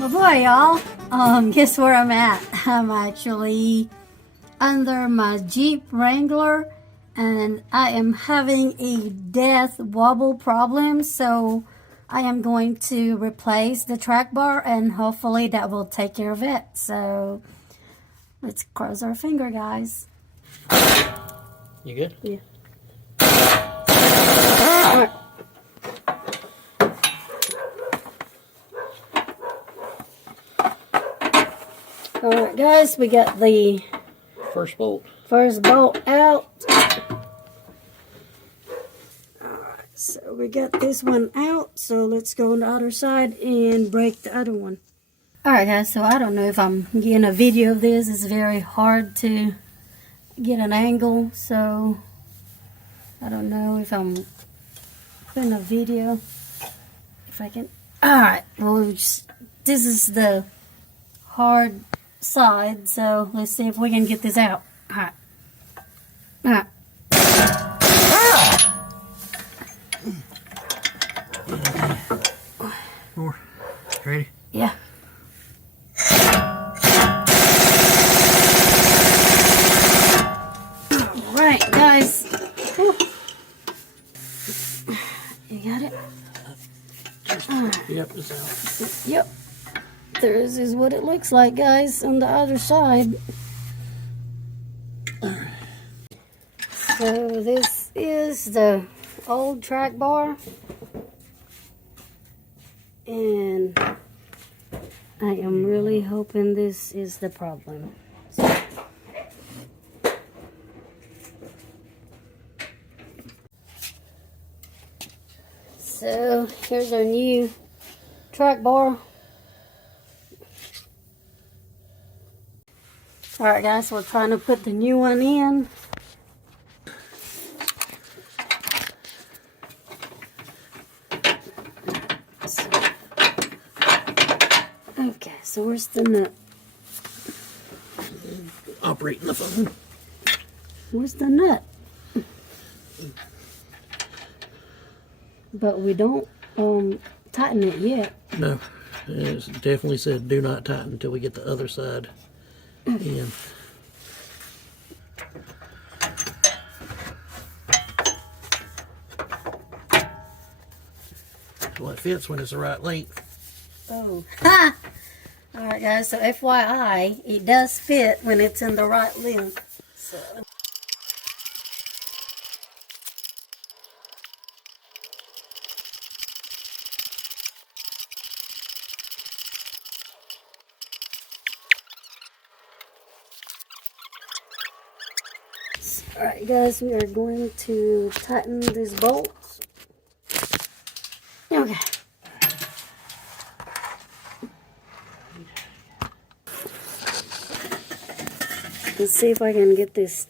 Mabuhay y'all. Guess where I'm at? I'm actually under my Jeep Wrangler and I am having a death wobble problem, so I am going to replace the track bar and hopefully that will take care of it. So let's cross our finger, guys. You good? Yeah. Alright guys, we got the first bolt out. Alright, so we got this one out, so let's go on the other side and break the other one. Alright guys, so I don't know if I'm getting a video of this. It's very hard to get an angle, so I don't know if I'm putting a video. If I can. Alright, well, this is the hard side, so let's see if we can get this out. Alright. Alright. More. Ready? Yeah. Alright, guys. Whew. You got it? Yep, it's out. Yep. This is what it looks like, guys, on the other side. So this is the old track bar. And I am really hoping this is the problem. So here's our new track bar. Alright guys, we're trying to put the new one in. Okay, so where's the nut? Operating the phone. Where's the nut? But we don't tighten it yet. No, it definitely said do not tighten until we get the other side in. Well, it fits when it's the right length. Oh, ha! Alright guys, so FYI, it does fit when it's in the right length. So. Alright guys, we are going to tighten these bolts. Okay. Let's see if I can get this.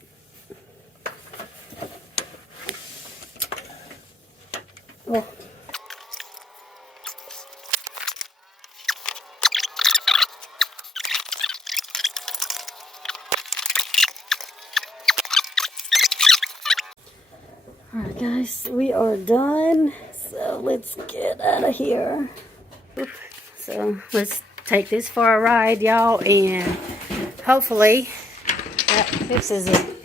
Oh. Alright guys, we are done. So let's get out of here. So let's take this for a ride, y'all, and hopefully that fixes it.